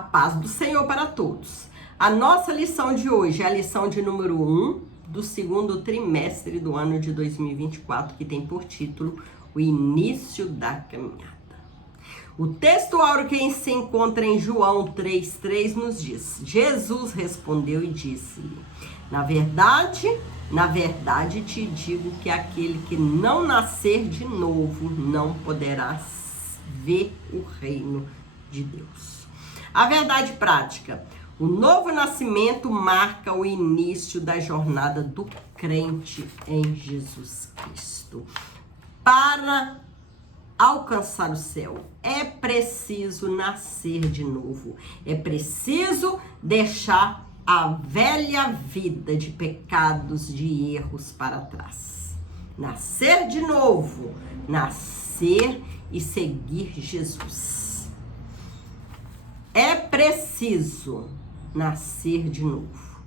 A paz do Senhor para todos. A nossa lição de hoje é a lição de número 1 do segundo trimestre do ano de 2024, que tem por título O Início da Caminhada. O texto áureo que se encontra em João 3,3 nos diz: Jesus respondeu e disse-lhe: na verdade te digo que aquele que não nascer de novo não poderá ver o reino de Deus. A verdade prática: o novo nascimento marca o início da jornada do crente em Jesus Cristo. Para alcançar o céu, é preciso nascer de novo. É preciso deixar a velha vida de pecados, de erros para trás. Nascer de novo, nascer e seguir Jesus. É preciso nascer de novo,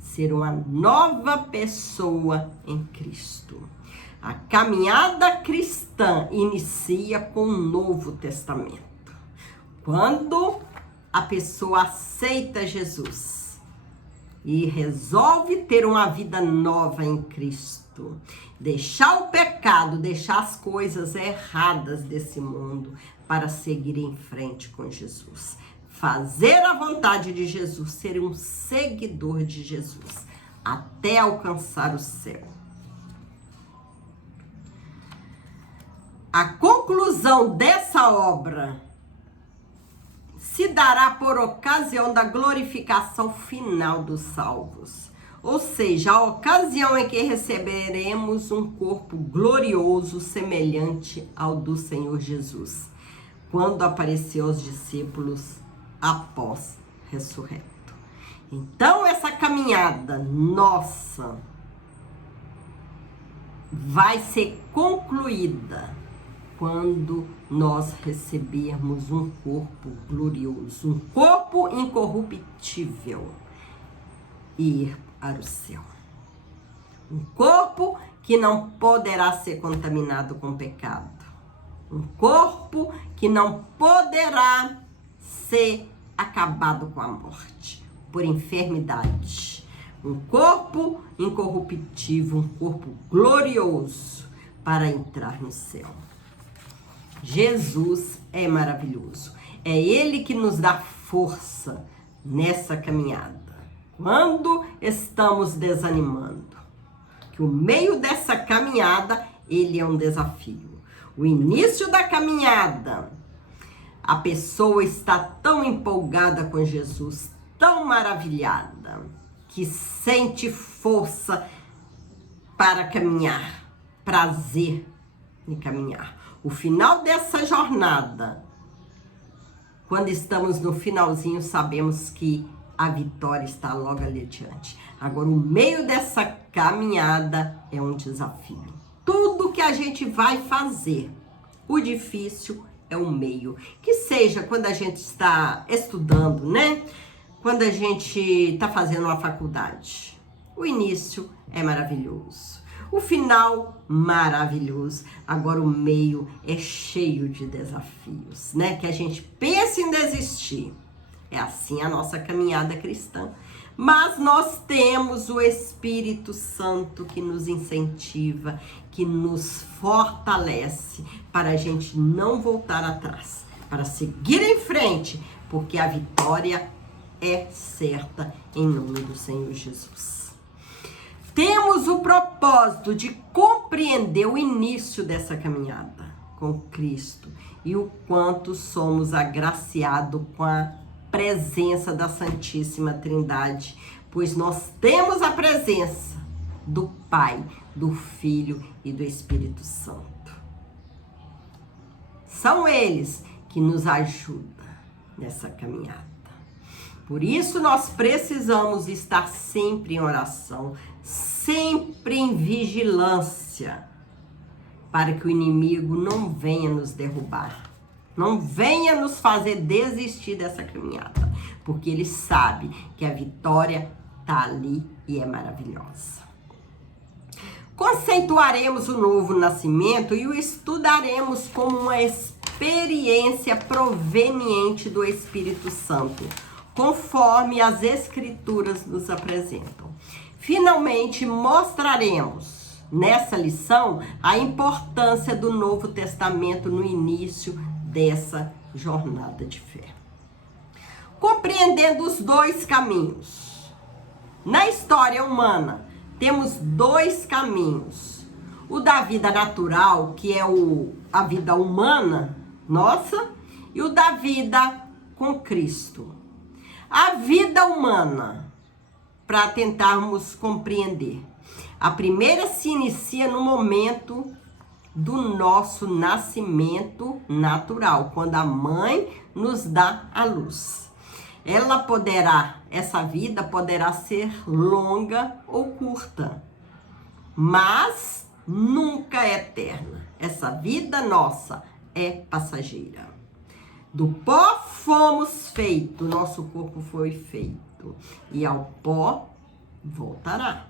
ser uma nova pessoa em Cristo. A caminhada cristã inicia com o Novo Testamento. Quando a pessoa aceita Jesus e resolve ter uma vida nova em Cristo, deixar o pecado, deixar as coisas erradas desse mundo para seguir em frente com Jesus. Fazer a vontade de Jesus, ser um seguidor de Jesus, até alcançar o céu. A conclusão dessa obra se dará por ocasião da glorificação final dos salvos. Ou seja, a ocasião em que receberemos um corpo glorioso semelhante ao do Senhor Jesus, quando apareceu aos discípulos após ressurreto. Então, essa caminhada nossa vai ser concluída quando nós recebermos um corpo glorioso, um corpo incorruptível e ir para o céu. Um corpo que não poderá ser contaminado com pecado. Um corpo que não poderá ser acabado com a morte, por enfermidade. Um corpo incorruptível, um corpo glorioso para entrar no céu. Jesus é maravilhoso. É Ele que nos dá força nessa caminhada. Quando estamos desanimando, que o meio dessa caminhada, ele é um desafio. O início da caminhada, a pessoa está tão empolgada com Jesus, tão maravilhada, que sente força para caminhar, prazer em caminhar. O final dessa jornada, quando estamos no finalzinho, sabemos que a vitória está logo ali adiante. Agora, o meio dessa caminhada é um desafio. Tudo que a gente vai fazer, o difícil é o meio. Que seja quando a gente está estudando, né? Quando a gente está fazendo uma faculdade. O início é maravilhoso. O final, maravilhoso. Agora o meio é cheio de desafios, né? Que a gente pensa em desistir. É assim a nossa caminhada cristã. Mas nós temos o Espírito Santo que nos incentiva, que nos fortalece para a gente não voltar atrás, para seguir em frente, porque a vitória é certa em nome do Senhor Jesus. Temos o propósito de compreender o início dessa caminhada com Cristo e o quanto somos agraciados com a presença da Santíssima Trindade, pois nós temos a presença do Pai, do Filho e do Espírito Santo. São eles que nos ajudam nessa caminhada. Por isso nós precisamos estar sempre em oração, sempre em vigilância, para que o inimigo não venha nos derrubar, não venha nos fazer desistir dessa caminhada, porque ele sabe que a vitória está ali e é maravilhosa. Conceituaremos o novo nascimento e o estudaremos como uma experiência experiência proveniente do Espírito Santo, conforme as Escrituras nos apresentam. Finalmente, mostraremos nessa lição a importância do Novo Testamento no início dessa jornada de fé. Compreendendo os dois caminhos. Na história humana, temos dois caminhos. O da vida natural, que é a vida humana nossa, e o da vida com Cristo. A vida humana, para tentarmos compreender. A primeira se inicia no momento do nosso nascimento natural, quando a mãe nos dá a luz. Essa vida poderá ser longa ou curta, mas nunca é eterna. Essa vida nossa é passageira. Do pó fomos feitos, nosso corpo foi feito, e ao pó voltará.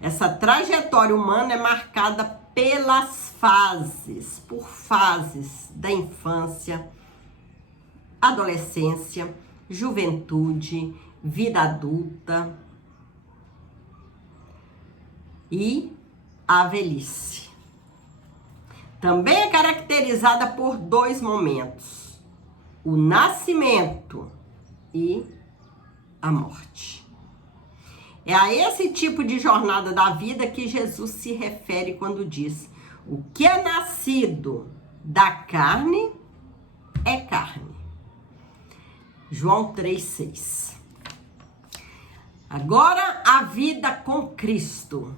Essa trajetória humana é marcada por fases da infância, adolescência, juventude, vida adulta e a velhice. Também é caracterizada por dois momentos: o nascimento e a morte. É a esse tipo de jornada da vida que Jesus se refere quando diz: o que é nascido da carne é carne. João 3,6. Agora, a vida com Cristo.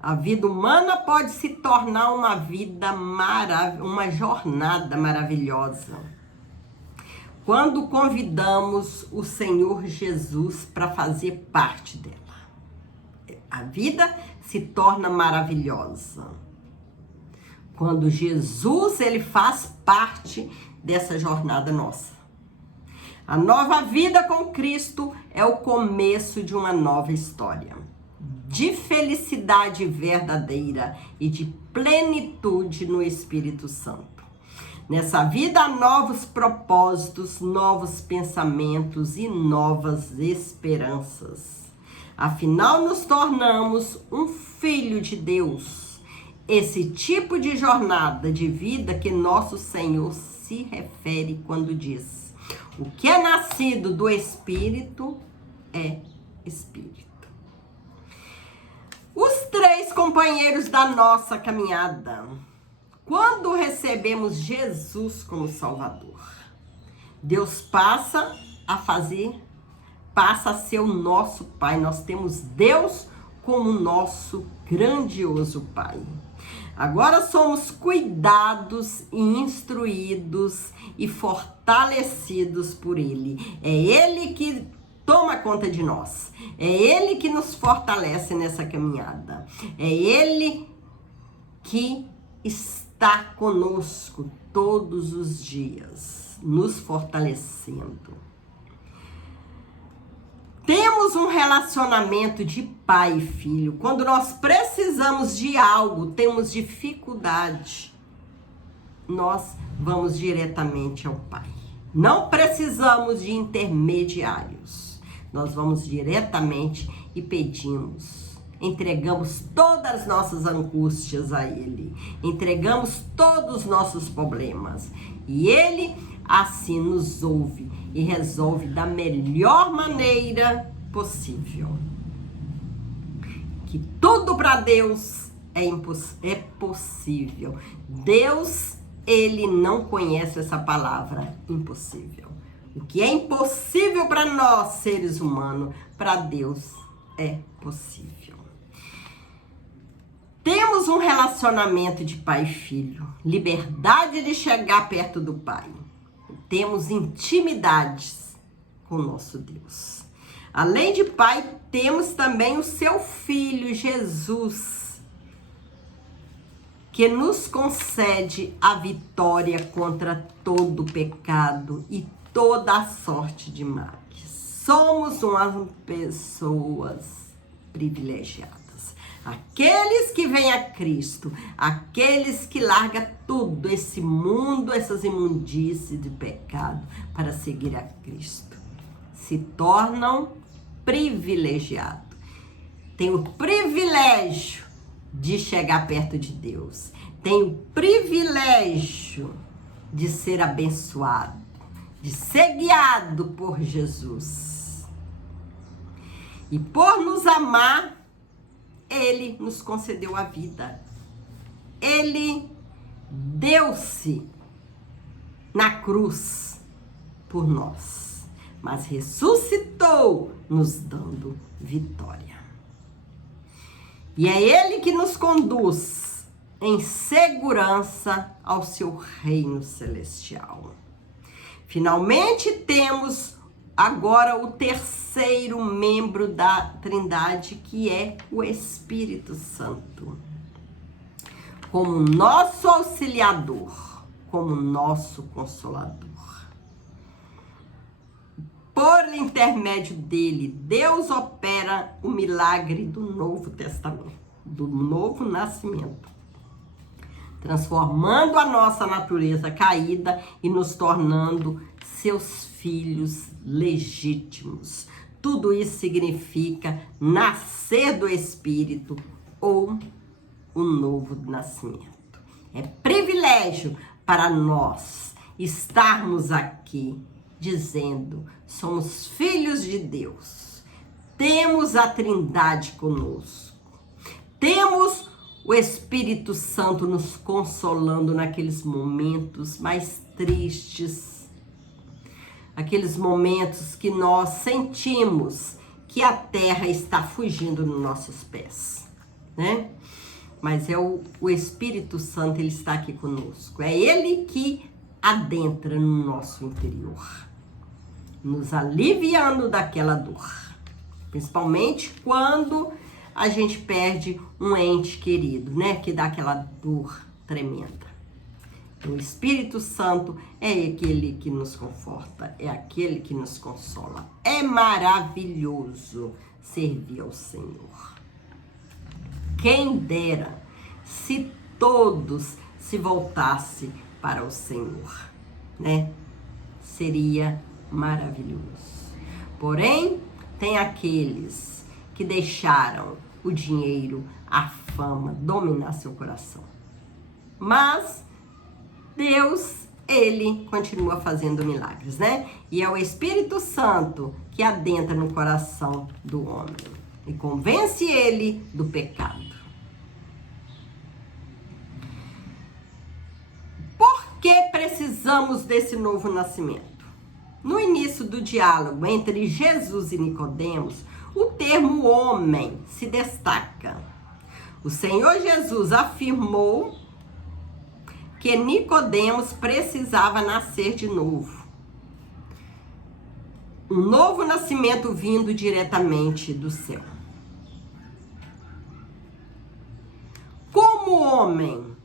A vida humana pode se tornar uma jornada maravilhosa quando convidamos o Senhor Jesus para fazer parte dela. A vida se torna maravilhosa quando Jesus ele faz parte dessa jornada nossa. A nova vida com Cristo é o começo de uma nova história, de felicidade verdadeira e de plenitude no Espírito Santo. Nessa vida há novos propósitos, novos pensamentos e novas esperanças. Afinal, nos tornamos um filho de Deus. Esse tipo de jornada de vida que nosso Senhor se refere quando diz: o que é nascido do Espírito é Espírito. Os três companheiros da nossa caminhada. Quando recebemos Jesus como Salvador, Deus passa a ser o nosso Pai. Nós temos Deus como nosso grandioso Pai. Agora somos cuidados e instruídos e fortalecidos por Ele. É Ele que toma conta de nós. É Ele que nos fortalece nessa caminhada. É Ele que está conosco todos os dias, nos fortalecendo. Temos um relacionamento de pai e filho. Quando nós precisamos de algo, temos dificuldade, nós vamos diretamente ao Pai. Não precisamos de intermediários. Nós vamos diretamente e pedimos. Entregamos todas as nossas angústias a Ele. Entregamos todos os nossos problemas. E Ele assim nos ouve e resolve da melhor maneira possível. Que tudo para Deus é possível. Deus, Ele não conhece essa palavra impossível. O que é impossível para nós, seres humanos, para Deus é possível. Temos um relacionamento de pai e filho, liberdade de chegar perto do Pai. Temos intimidades com o nosso Deus. Além de Pai, temos também o seu Filho, Jesus, que nos concede a vitória contra todo pecado e toda a sorte de males. Somos umas pessoas privilegiadas. Aqueles que vêm a Cristo, aqueles que largam tudo, esse mundo, essas imundícies de pecado, para seguir a Cristo, se tornam privilegiados. Tem o privilégio de chegar perto de Deus. Tem o privilégio de ser abençoado, de ser guiado por Jesus. E por nos amar, Ele nos concedeu a vida. Ele deu-se na cruz por nós, mas ressuscitou, nos dando vitória. E é Ele que nos conduz em segurança ao seu reino celestial. Finalmente temos agora o terceiro membro da Trindade, que é o Espírito Santo, como nosso auxiliador, como nosso consolador. Por intermédio dele, Deus opera o milagre do Novo Testamento, do novo nascimento, transformando a nossa natureza caída e nos tornando seus filhos legítimos. Tudo isso significa nascer do Espírito ou o novo nascimento. É privilégio para nós estarmos aqui dizendo: somos filhos de Deus, temos a Trindade conosco, temos o Espírito Santo nos consolando naqueles momentos mais tristes, aqueles momentos que nós sentimos que a terra está fugindo dos nossos pés, né? Mas é o Espírito Santo, ele está aqui conosco, é ele que adentra no nosso interior, nos aliviando daquela dor, principalmente quando a gente perde um ente querido, né? Que dá aquela dor tremenda. O Espírito Santo é aquele que nos conforta, é aquele que nos consola. É maravilhoso servir ao Senhor. Quem dera se todos se voltassem para o Senhor, né? Seria maravilhoso. Porém, tem aqueles que deixaram o dinheiro, a fama dominar seu coração. Mas Deus, ele continua fazendo milagres, né? E é o Espírito Santo que adentra no coração do homem e convence ele do pecado. Por que precisamos desse novo nascimento? No início do diálogo entre Jesus e Nicodemos, o termo homem se destaca. O Senhor Jesus afirmou que Nicodemos precisava nascer de novo. Um novo nascimento vindo diretamente do céu. Como homem,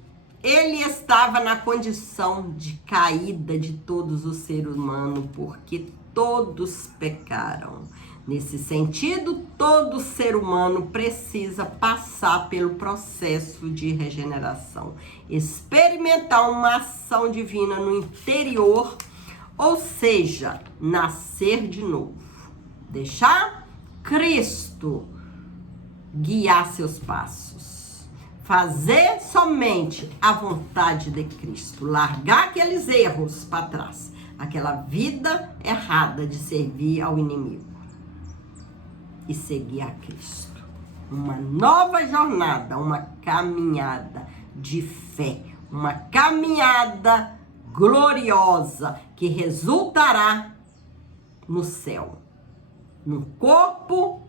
ele estava na condição de caída de todos os seres humanos, porque todos pecaram. Nesse sentido, todo ser humano precisa passar pelo processo de regeneração, experimentar uma ação divina no interior, ou seja, nascer de novo. Deixar Cristo guiar seus passos. Fazer somente a vontade de Cristo. Largar aqueles erros para trás. Aquela vida errada de servir ao inimigo. E seguir a Cristo. Uma nova jornada, uma caminhada de fé. Uma caminhada gloriosa que resultará no céu. Num corpo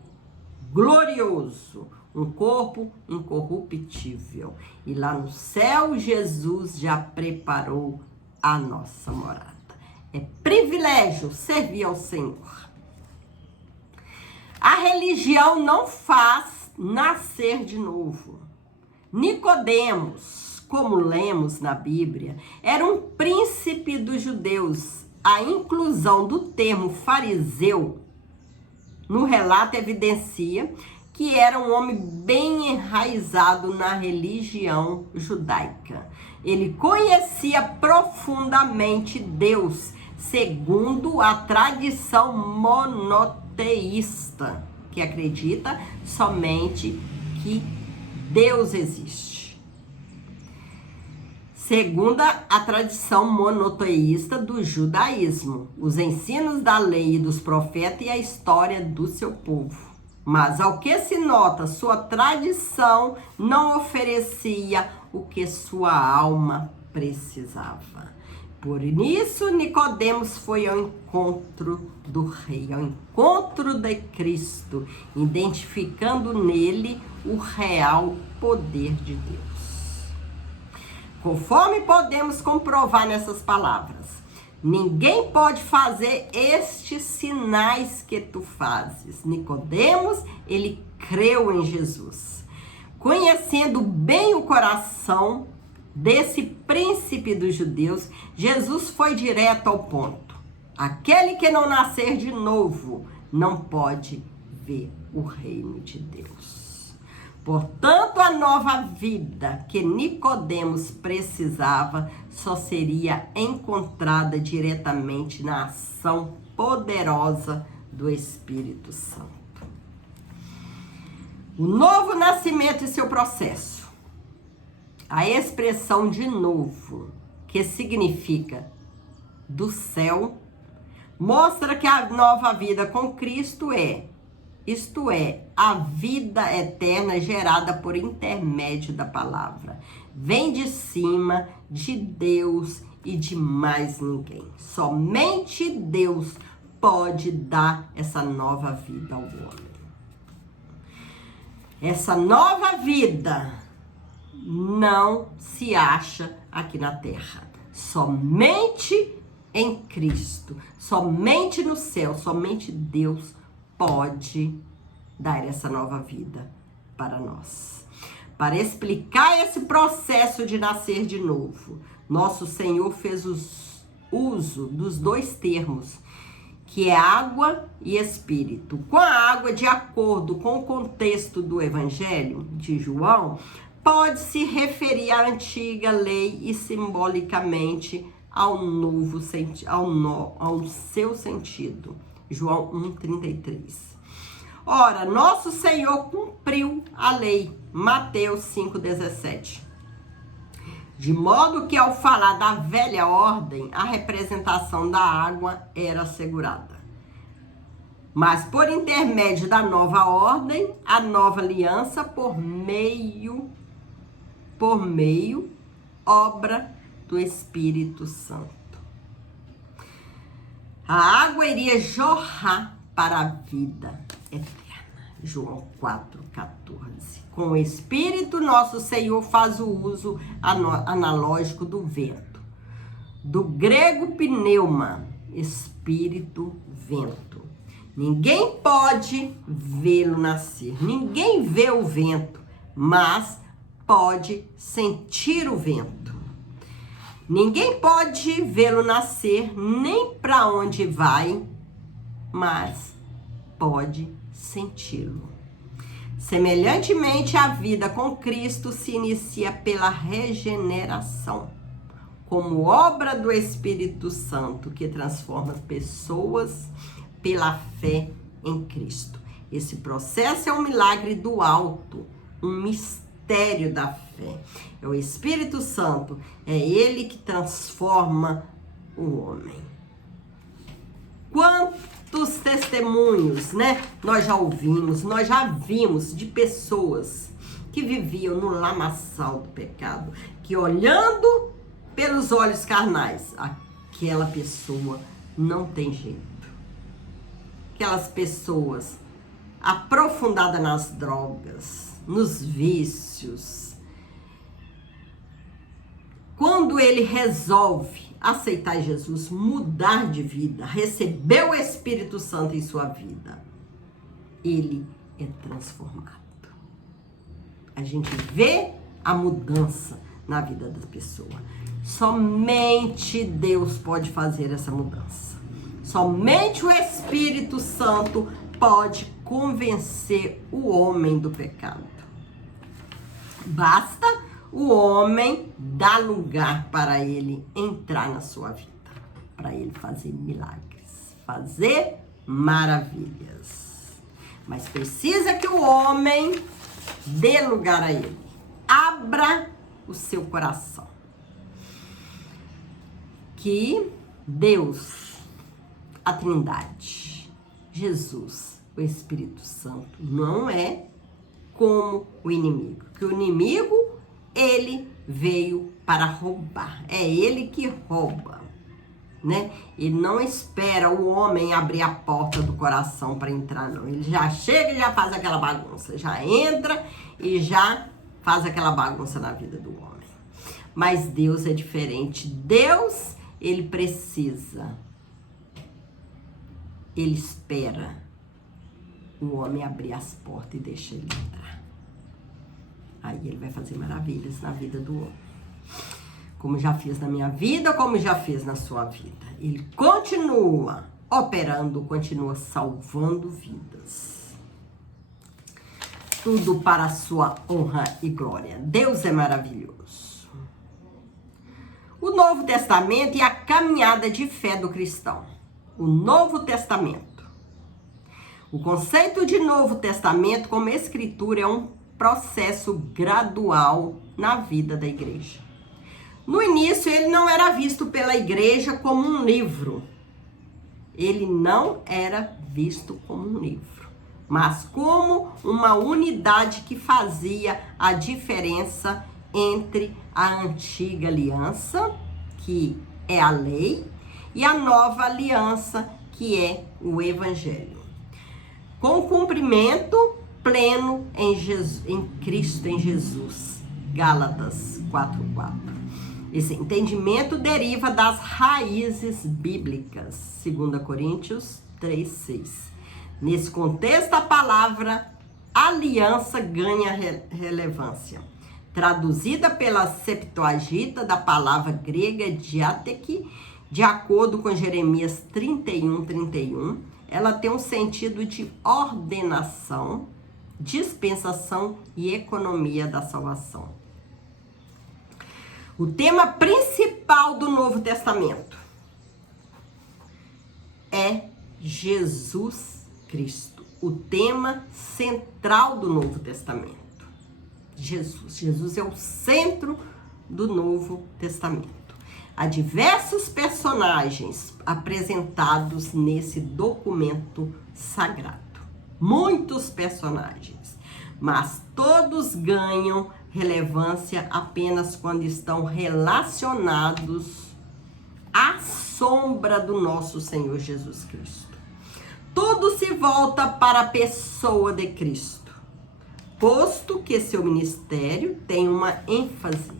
glorioso. Um corpo incorruptível. E lá no céu, Jesus já preparou a nossa morada. É privilégio servir ao Senhor. A religião não faz nascer de novo. Nicodemos, como lemos na Bíblia, era um príncipe dos judeus. A inclusão do termo fariseu no relato evidencia que era um homem bem enraizado na religião judaica. Ele conhecia profundamente Deus, segundo a tradição monoteísta, que acredita somente que Deus existe. Segundo a tradição monoteísta do judaísmo, os ensinos da lei e dos profetas e a história do seu povo. Mas, ao que se nota, sua tradição não oferecia o que sua alma precisava. Por isso, Nicodemos foi ao encontro do rei, ao encontro de Cristo, identificando nele o real poder de Deus. Conforme podemos comprovar nessas palavras, ninguém pode fazer estes sinais que tu fazes. Nicodemos, ele creu em Jesus. Conhecendo bem o coração desse príncipe dos judeus, Jesus foi direto ao ponto. Aquele que não nascer de novo não pode ver o reino de Deus. Portanto, a nova vida que Nicodemos precisava só seria encontrada diretamente na ação poderosa do Espírito Santo. O novo nascimento e seu processo. A expressão de novo, que significa do céu, mostra que a nova vida com Cristo isto é, a vida eterna gerada por intermédio da palavra. Vem de cima, de Deus e de mais ninguém. Somente Deus pode dar essa nova vida ao homem. Essa nova vida não se acha aqui na terra. Somente em Cristo, somente no céu, somente Deus pode dar essa nova vida para nós. Para explicar esse processo de nascer de novo, nosso Senhor fez uso dos dois termos, que é água e espírito. Com a água, de acordo com o contexto do Evangelho de João, pode se referir à antiga lei e simbolicamente ao seu sentido. João 1,33. Ora, nosso Senhor cumpriu a lei. Mateus 5,17. De modo que, ao falar da velha ordem, a representação da água era assegurada. Mas, por intermédio da nova ordem, a nova aliança, por meio, obra do Espírito Santo. A água iria jorrar para a vida eterna. João 4,14. Com o Espírito, nosso Senhor faz o uso analógico do vento. Do grego pneuma, espírito, vento. Ninguém pode vê-lo nascer. Ninguém vê o vento, mas pode sentir o vento. Ninguém pode vê-lo nascer, nem para onde vai, mas pode senti-lo. Semelhantemente, a vida com Cristo se inicia pela regeneração, como obra do Espírito Santo, que transforma pessoas pela fé em Cristo. Esse processo é um milagre do alto, um mistério da fé. É o Espírito Santo, é ele que transforma o homem. Quantos testemunhos, né? Nós já ouvimos, nós já vimos de pessoas que viviam no lamaçal do pecado, que olhando pelos olhos carnais, aquela pessoa não tem jeito. Aquelas pessoas aprofundadas nas drogas, nos vícios. Quando ele resolve aceitar Jesus, mudar de vida, receber o Espírito Santo em sua vida, ele é transformado. A gente vê a mudança na vida da pessoa. Somente Deus pode fazer essa mudança. Somente o Espírito Santo pode convencer o homem do pecado. Basta o homem dar lugar para ele entrar na sua vida, para ele fazer milagres, fazer maravilhas. Mas precisa que o homem dê lugar a ele, abra o seu coração. Que Deus, a Trindade, Jesus, o Espírito Santo, não é como o inimigo. Que o inimigo, ele veio para roubar. É ele que rouba, né? Ele não espera o homem abrir a porta do coração para entrar, não. Ele já chega e já faz aquela bagunça. Já entra e já faz aquela bagunça na vida do homem. Mas Deus é diferente. Deus, ele precisa. Ele espera o homem abrir as portas e deixa ele entrar. Aí ele vai fazer maravilhas na vida do homem. Como já fez na minha vida, como já fez na sua vida. Ele continua operando, continua salvando vidas. Tudo para a sua honra e glória. Deus é maravilhoso. O Novo Testamento e a caminhada de fé do cristão. O Novo Testamento. O conceito de Novo Testamento como escritura é um processo gradual na vida da igreja. No início, ele não era visto pela igreja como um livro. Ele não era visto como um livro, mas como uma unidade que fazia a diferença entre a antiga aliança, que é a lei, e a nova aliança, que é o evangelho. Com cumprimento pleno em Cristo, em Jesus. Gálatas 4:4. Esse entendimento deriva das raízes bíblicas. 2 Coríntios 3:6. Nesse contexto, a palavra aliança ganha relevância. Traduzida pela Septuaginta da palavra grega diateque, de acordo com Jeremias 31:31, ela tem um sentido de ordenação, dispensação e economia da salvação. O tema principal do Novo Testamento é Jesus Cristo. O tema central do Novo Testamento. Jesus é o centro do Novo Testamento. Há diversos personagens apresentados nesse documento sagrado. Muitos personagens, mas todos ganham relevância apenas quando estão relacionados à sombra do nosso Senhor Jesus Cristo. Tudo se volta para a pessoa de Cristo, posto que seu ministério tem uma ênfase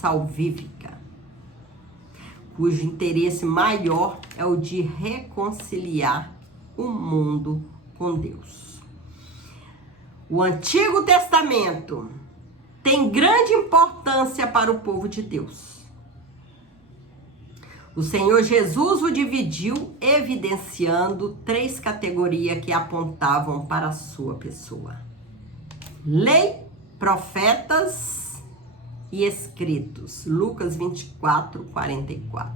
salvífica, cujo interesse maior é o de reconciliar o mundo com Deus. O Antigo Testamento tem grande importância para o povo de Deus. O Senhor Jesus o dividiu, evidenciando 3 categorias que apontavam para a sua pessoa: lei, profetas e escritos. Lucas 24:44.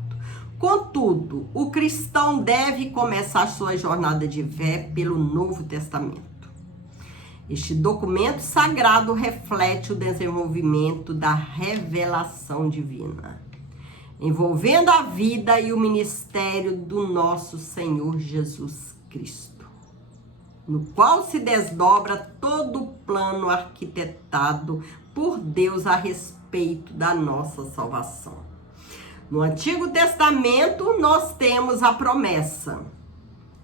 Contudo, o cristão deve começar sua jornada de fé pelo Novo Testamento. Este documento sagrado reflete o desenvolvimento da revelação divina, envolvendo a vida e o ministério do nosso Senhor Jesus Cristo, no qual se desdobra todo o plano arquitetado por Deus a respeito da nossa salvação. No Antigo Testamento, nós temos a promessa.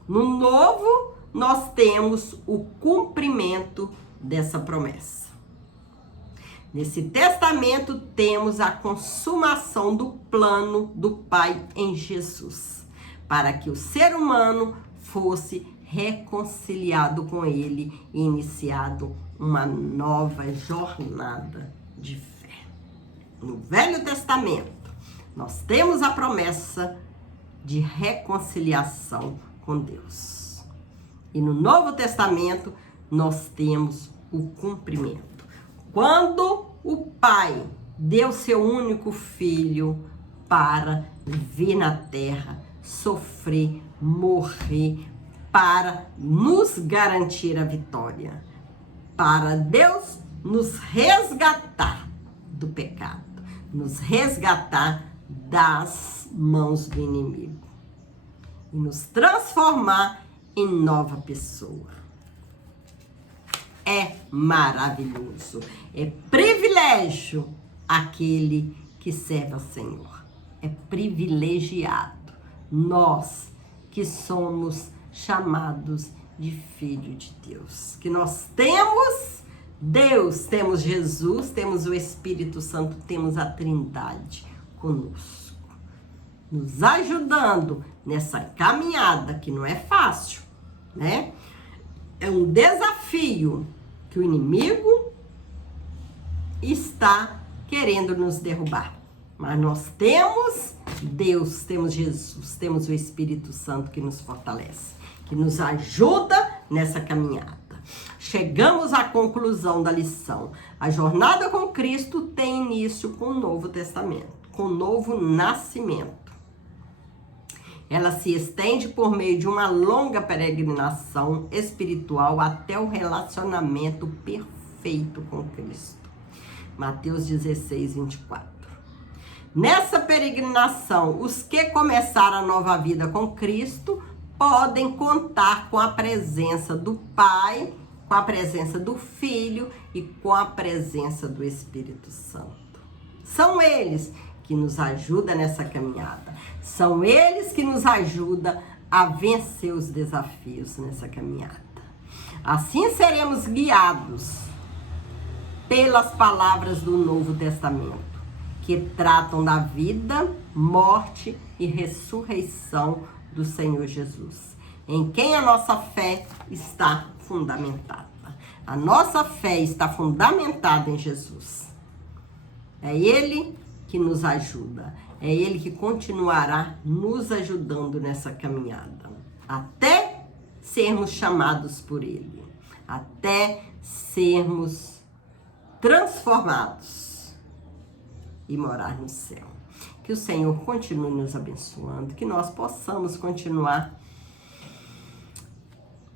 No Novo, nós temos o cumprimento dessa promessa. Nesse testamento, temos a consumação do plano do Pai em Jesus, para que o ser humano fosse reconciliado com Ele e iniciado uma nova jornada de fé. No Velho Testamento, nós temos a promessa de reconciliação com Deus. E no Novo Testamento nós temos o cumprimento. Quando o Pai deu seu único filho para vir na terra, sofrer, morrer, para nos garantir a vitória, para Deus nos resgatar do pecado, nos resgatar das mãos do inimigo e nos transformar em nova pessoa. É maravilhoso, é privilégio aquele que serve ao Senhor, é privilegiado nós que somos chamados de filho de Deus, que nós temos Deus, temos Jesus, temos o Espírito Santo, temos a Trindade conosco, nos ajudando nessa caminhada que não é fácil, né? É um desafio que o inimigo está querendo nos derrubar. Mas nós temos Deus, temos Jesus, temos o Espírito Santo que nos fortalece, que nos ajuda nessa caminhada. Chegamos à conclusão da lição. A jornada com Cristo tem início com o Novo Testamento, com o novo nascimento. Ela se estende por meio de uma longa peregrinação espiritual até o relacionamento perfeito com Cristo. Mateus 16, 24. Nessa peregrinação, os que começaram a nova vida com Cristo podem contar com a presença do Pai, com a presença do Filho e com a presença do Espírito Santo. São eles que nos ajudam nessa caminhada. São eles que nos ajudam a vencer os desafios nessa caminhada. Assim seremos guiados pelas palavras do Novo Testamento, que tratam da vida, morte e ressurreição do Senhor Jesus, em quem a nossa fé está fundamentada. A nossa fé está fundamentada em Jesus. É Ele que nos ajuda, é Ele que continuará nos ajudando nessa caminhada, até sermos chamados por Ele, até sermos transformados e morar no céu. Que o Senhor continue nos abençoando, que nós possamos continuar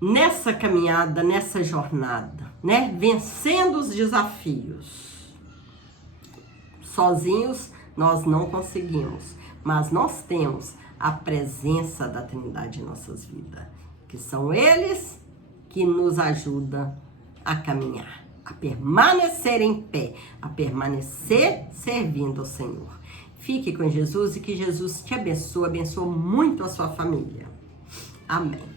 nessa caminhada, nessa jornada, né? Vencendo os desafios. Sozinhos nós não conseguimos, mas nós temos a presença da Trindade em nossas vidas, que são eles que nos ajudam a caminhar, a permanecer em pé, a permanecer servindo ao Senhor. Fique com Jesus e que Jesus te abençoe muito a sua família. Amém.